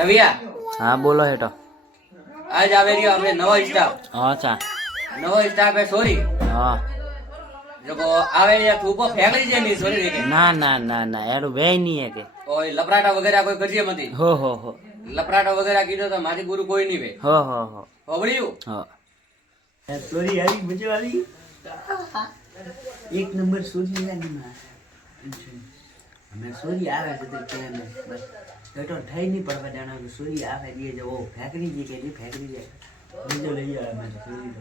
રવિયા હા બોલો હેઠો. આજ આવે રહ્યો આપણે નવો સ્ટાફ. અચ્છા. નવો સ્ટાફ હે સોરી. હા. જો આવે યાર થૂપો ફેકરી છે ની સોરી રે. ના ના ના ના એનું વેય નહીં હે કે. ઓય લપરાટા વગેરે કોઈ કરીએ મતી. હો. લપરાટા વગેરે કીધો તો મારી ગુરુ કોઈ નહીં વે. હો. હોબળ્યું? હો. સોરી આવી મજા આવી. એક નંબર સોરી લાગી માં. અમે સોરી આવે છે તો કેમ બસ તો થઈ નહીં પડવા જાણા કે સોરી આવે એ જો ફેકરી જી કે ની ફેકરી જાય. બીજો લઈ આવે મને સોરી.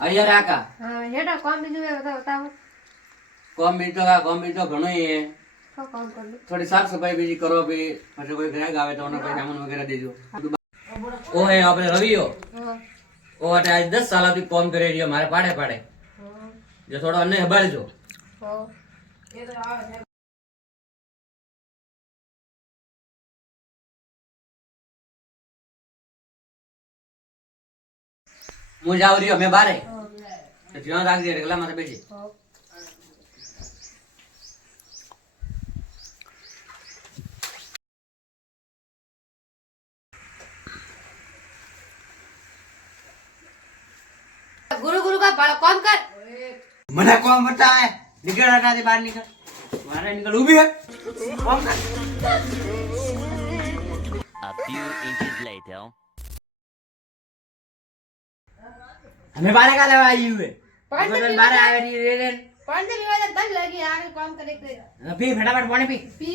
અહીંયા રાકા. હા હેડા કોમ બીજું એ બતાવો. કોમ બીજો ઘણો હે. શું કામ કરું? થોડી સાફ સફાઈ બીજી કરો ભી પછી કોઈ ગ્રાહક આવે તો ઓનો કોઈ સામાન વગેરે દેજો. ઓ હે આપણે રવિયો. હા. ઓ અટે આજ 10 સાલાથી કોમ કરી રહ્યો મારે પાડે હા. જો થોડો અન્ને હબાળજો. હા. એ તો આવે છે. હું જાવ રહ્યો મેં બારે હા. તો ધ્યાન રાખજે એટલે માથે બેસી. હા. गुरु गुरु का कौन कर મને કોમ બતાવે નીકળ હટાથી બહાર નીકળ મારે નીકળ ઊભી હે કોમ કર. A few inches later. અમે બારે કા લેવા આવ્યું હે પાંચ તો બારે આવે રે રે पंच विवाद तब लगी आगे काम करे પી ફટાફટ પાણી પી. पी